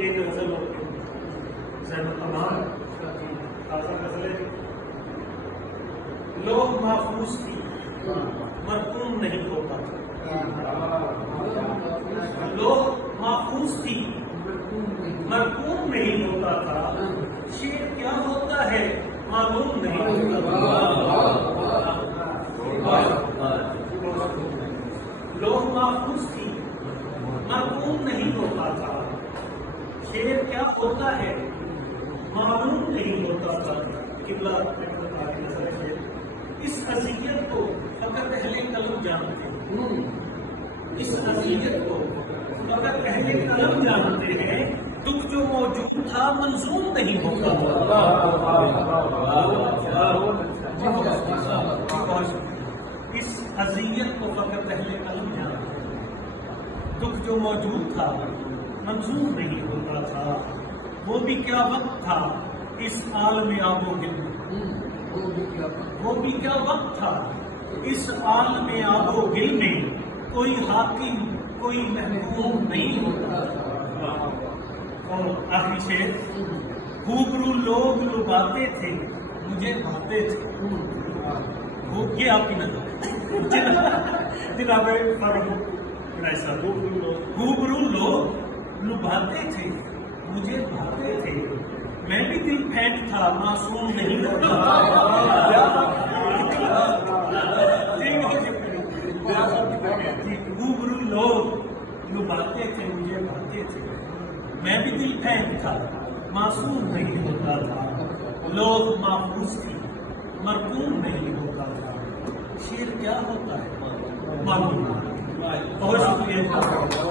ایک غزل ہوتی زینب امان تازہ غزل ہے، لوگ محفوظ تھی مرکون نہیں ہوتا تھا، لوگ محفوظ تھی مرکون نہیں ہوتا تھا، شیر کیا ہوتا ہے معلوم نہیں ہوتا تھا، لوگ محفوظ تھی مرکون نہیں ہوتا تھا، شیر کیا ہوتا ہے معلوم نہیں ہوتا تھا۔ قبلہ اس اذیت کو فقط اہل قلم جانتے ہیں، اس اذیت کو فقط اہل قلم جانتے ہیں، دکھ جو موجود تھا منظور نہیں ہوتا تھا، اس اذیت کو فقط اہل قلم جانتے ہیں، دکھ جو موجود تھا منظور نہیں ہوتا تھا، وہ بھی کیا وقت تھا اس عالم آب و گل میں، وہ بھی کیا وقت تھا اس عالم آب و گل میں، کوئی حاکم کوئی محکوم نہیں ہوتا تھا۔ اور آخری شعر، روبرو لوگ لباتے تھے مجھے بھاتے تھے، یہ آپ کی نظر جناب روبرو لوگ لباتے تھے مجھے بھاتے تھے، میں بھی دل پھینک تھا معصوم نہیں ہوتا، روبرو لوگ لباتے تھے مجھے بھاتے تھے، میں بھی دل پھینک تھا معصوم نہیں ہوتا تھا، لوگ محفوظ تھی مرکون نہیں ہوتا تھا، شیر کیا ہوتا ہے معلوم۔ بہت شکریہ۔